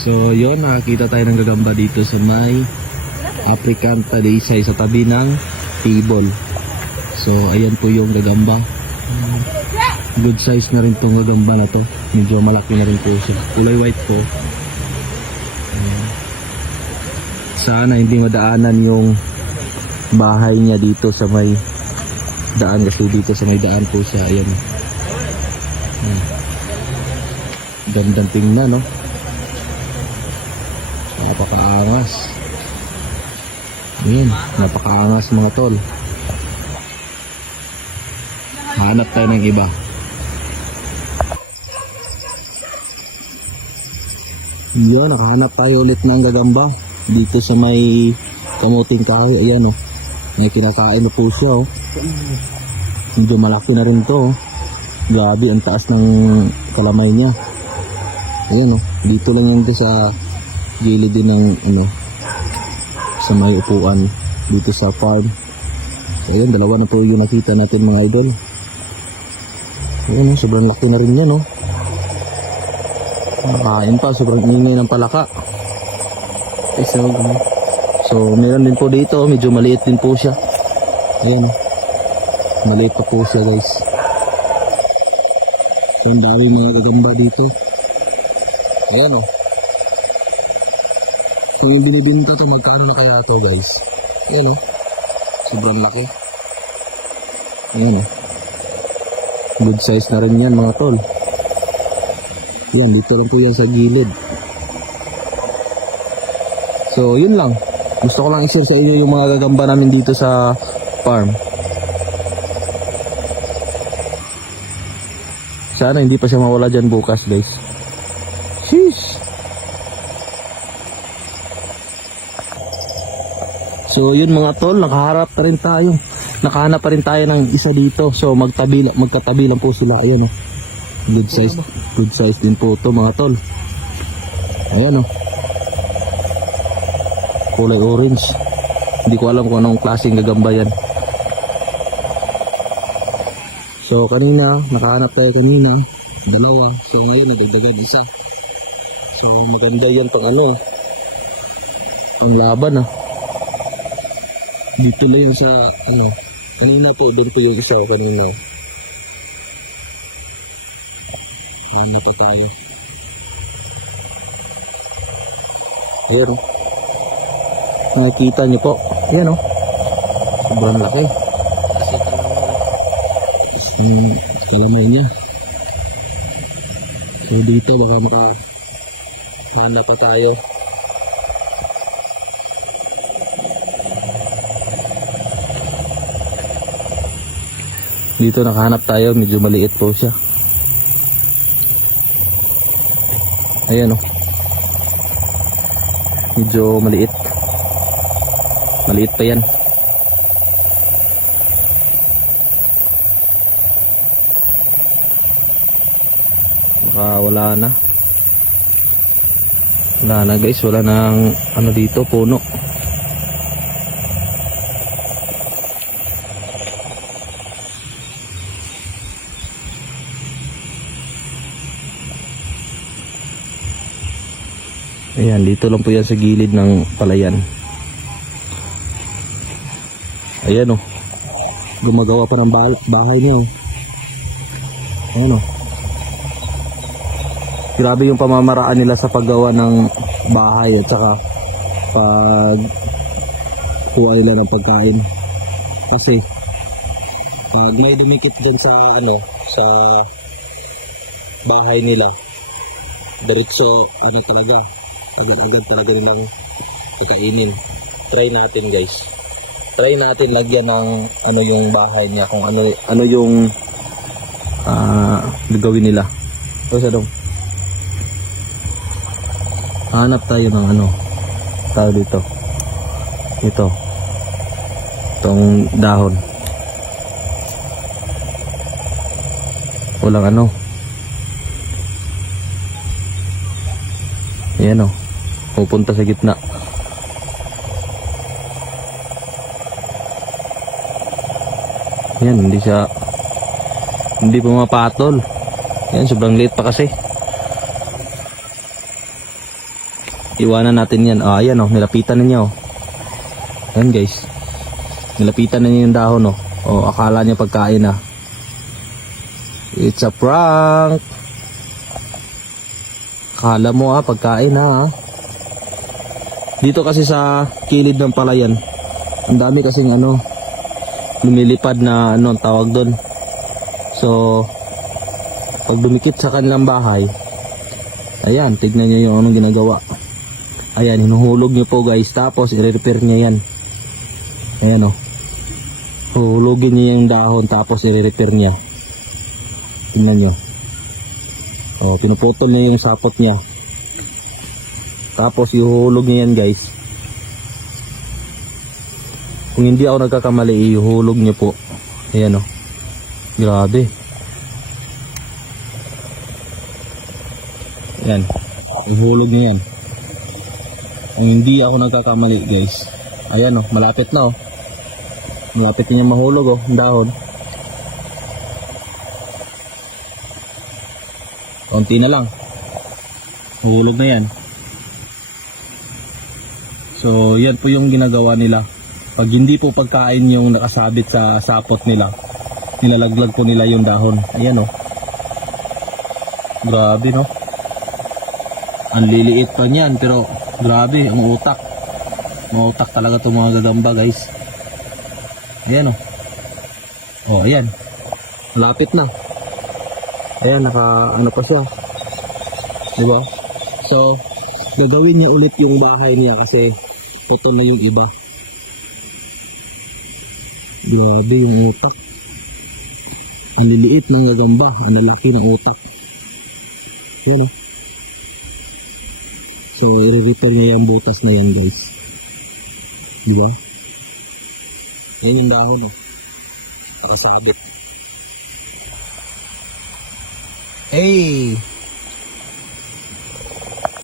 So, yon nakakita tayo ng gagamba dito sa may African Talisay sa tabi ng table. So, ayan po yung gagamba. Good size na rin tong gagamba na to. Medyo malaki na rin po siya. Kulay white po. Sana hindi madaanan yung bahay niya dito sa may daan kasi dito sa may daan po siya. Ayan. Ayan. Gandang tingnan, no? Napakaangas. Ayan, napakaangas mga tol. Hanap tayo ng iba. Yan, nakahanap tayo ulit ng gagamba. Dito sa may kamuting kahoy. Ayan, oh. May kinakain na po siya, oh. Medyo malaki na rin to, oh. Grabe, ang taas ng kalamay niya. Ayan, oh. Dito lang yan sa gilid din ng, ano, sa may upuan dito sa farm. So, ayan, dalawa na po yung nakita natin mga idol. Ayan, oh, sobrang laki na rin yan, oh. Nakain pa, sobrang ingay ng palaka. Isog. So, meron din po dito, medyo maliit din po siya. Ayan, oh. Maliit pa po siya, guys. So, ang dami mga gagamba dito. Ayan, oh. Kung yung binibinta to, magkano na kaya to, guys? Ayan, oh. Sobrang laki. Ayan, oh. Good size na rin yan, mga tol. Yan, dito lang po yan sa gilid. So, yun lang. Gusto ko lang i-share sa inyo yung mga gagamba namin dito sa farm. Sana hindi pa siya mawala dyan bukas, guys. So, yun mga tol, nakaharap pa rin tayo. Nakahanap pa rin tayo ng isa dito. So, magtabi, magkatabi lang po sila. Ayan, oh. Good size. Good size din po to mga tol. Ayan, oh kulay orange. Hindi ko alam kung anong klaseng gagamba yan. So kanina, nakahanap tayo kanina, dalawa. So ngayon nagdagdagan isa. So maganda yan pang ano, ang laban ah. Dito na yun sa, ano, kanina po, dito yung isa kanina. Hanap pa tayo. Ayan oh. Nakikita niyo po. Ayan o. Sobrang laki. Yung kalamay niya. So dito baka maka hanap pa tayo. Dito nakahanap tayo, medyo maliit po siya. Ayan o. Medyo maliit. Maliit pa yan. Baka wala na. Wala na guys, wala nang ano dito, puno. Ayan, dito lang po yan sa gilid ng palayan. Ayan oh. Gumagawa pa ng ba- bahay niya oh. Ayan oh. Grabe yung pamamaraan nila sa paggawa ng bahay at saka pag kuha nila ng pagkain. Kasi pag may dumikit dyan sa ano sa bahay nila diretso ano talaga agad-agad talaga nilang pagkainin. Try natin guys try natin lagyan ng ano yung bahay niya kung ano ano yung ah gagawin nila. O sa dong. Hanap tayo ng ano tao dito. Ito. Itong dahon. Walang ano. Ayan o. Pupunta sa gitna. Yan, hindi siya hindi pumapatol. Yan, sobrang liit pa kasi. Iwanan natin yan. Ah, ayan oh, nilapitan na niya oh. Ayan guys. Nilapitan na niya yung dahon oh. Oh, akala niya pagkain na. It's a prank. Akala mo ah, pagkain na ah. Dito kasi sa kilid ng palayan, ang dami kasing ano, lumilipad na ano, tawag doon. So, pag dumikit sa kanilang bahay, ayan, tignan niyo yung anong ginagawa. Ayan, hinuhulog niyo po guys, tapos i-repair niya yan. Ayan oh. Hulugin niya yung dahon, tapos i-repair niya. Tingnan niyo. Oh, pinuputol niya yung sapot niya. Tapos ihuhulog niya yan guys. Kung hindi ako nagkakamali, ihuhulog niya po. Ayan oh. Grabe. Ayan. Ihuhulog niya yan. Kung hindi ako nagkakamali guys. Ayan oh, malapit na oh. Malapit niya mahulog ang dahon. Konti na lang. Hulog na yan. So, yan po yung ginagawa nila. Pag hindi po pagkain yung nakasabit sa sapot nila, nilalaglag po nila yung dahon. Ayan o. Grabe no. Ang liliit pa niyan, pero grabe, ang utak. Mautak talaga itong mga gagamba guys. Ayan o. Oh, ayan. Lapit na. Ayan, naka ano pa siya. Diba? So, gagawin niya ulit yung bahay niya kasi putol na yung iba. Grabe yung utak. Ang liliit ng gagamba, ang lalaki ng utak. Ayan oh. So, i-repair niya yung butas na yan guys. Diba? Ayan yung dahon oh. Nakasabit. Hey!